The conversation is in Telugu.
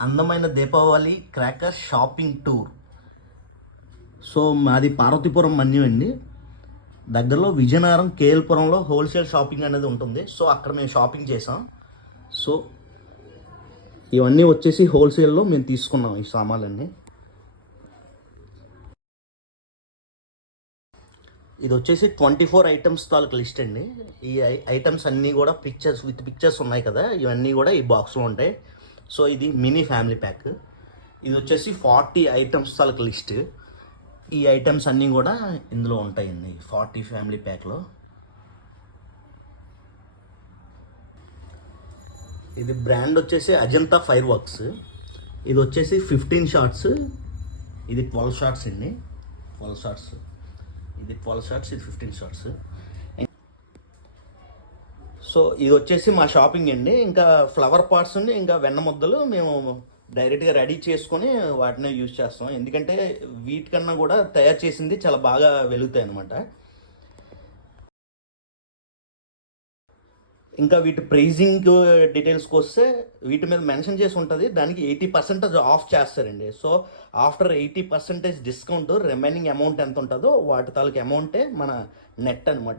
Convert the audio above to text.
అందమైన Deepavali cracker shopping tour. So మాది పార్వతీపురం మన్యం అండి. దగ్గరలో విజయనగరం కేఎల్పురంలో హోల్సేల్ షాపింగ్ అనేది ఉంటుంది. సో అక్కడ మేము షాపింగ్ చేసాం. సో ఇవన్నీ వచ్చేసి హోల్సేల్లో మేము తీసుకున్నాం ఈ సామాన్లన్నీ. ఇది వచ్చేసి ట్వంటీ ఫోర్ ఐటమ్స్ తాలూకు లిస్ట్ అండి. ఈ ఐ- ఐటమ్స్ అన్నీ కూడా పిక్చర్స్ విత్ పిక్చర్స్ ఉన్నాయి కదా. ఇవన్నీ కూడా ఈ బాక్స్లో ఉంటాయి. సో ఇది మినీ ఫ్యామిలీ ప్యాక్. ఇది వచ్చేసి ఫార్టీ ఐటమ్స్ తాలూకు లిస్ట్. ఈ ఐటమ్స్ అన్నీ కూడా ఇందులో ఉంటాయండి ఫార్టీ ఫ్యామిలీ ప్యాక్లో. ఇది బ్రాండ్ వచ్చేసి అజంతా ఫైర్ వర్క్స్. ఇది వచ్చేసి ఫిఫ్టీన్ షార్ట్స్ ఇది ట్వెల్వ్ షార్ట్స్ అండి. ట్వెల్వ్ షార్ట్స్ ఇది ట్వెల్వ్ షార్ట్స్ ఇది ఫిఫ్టీన్ షార్ట్స్ సో ఇది వచ్చేసి మా షాపింగ్ అండి. ఇంకా ఫ్లవర్ పాట్స్ ఇంకా వెన్న ముద్దలు మేము డైరెక్ట్గా రెడీ చేసుకొని వాటినే యూజ్ చేస్తాం. ఎందుకంటే వీటికన్నా కూడా తయారు చేసింది చాలా బాగా వెలుగుతాయి అనమాట ఇంకా వీటి ప్రైజింగ్ డీటెయిల్స్కి వస్తే వీటి మీద మెన్షన్ చేసి ఉంటుంది. దానికి ఎయిటీ పర్సెంటేజ్ ఆఫ్ చేస్తారండి. So after eighty percentage discount remaining amount ఎంత ఉంటుందో వాటి తాలూకు అమౌంటే మన నెట్ అనమాట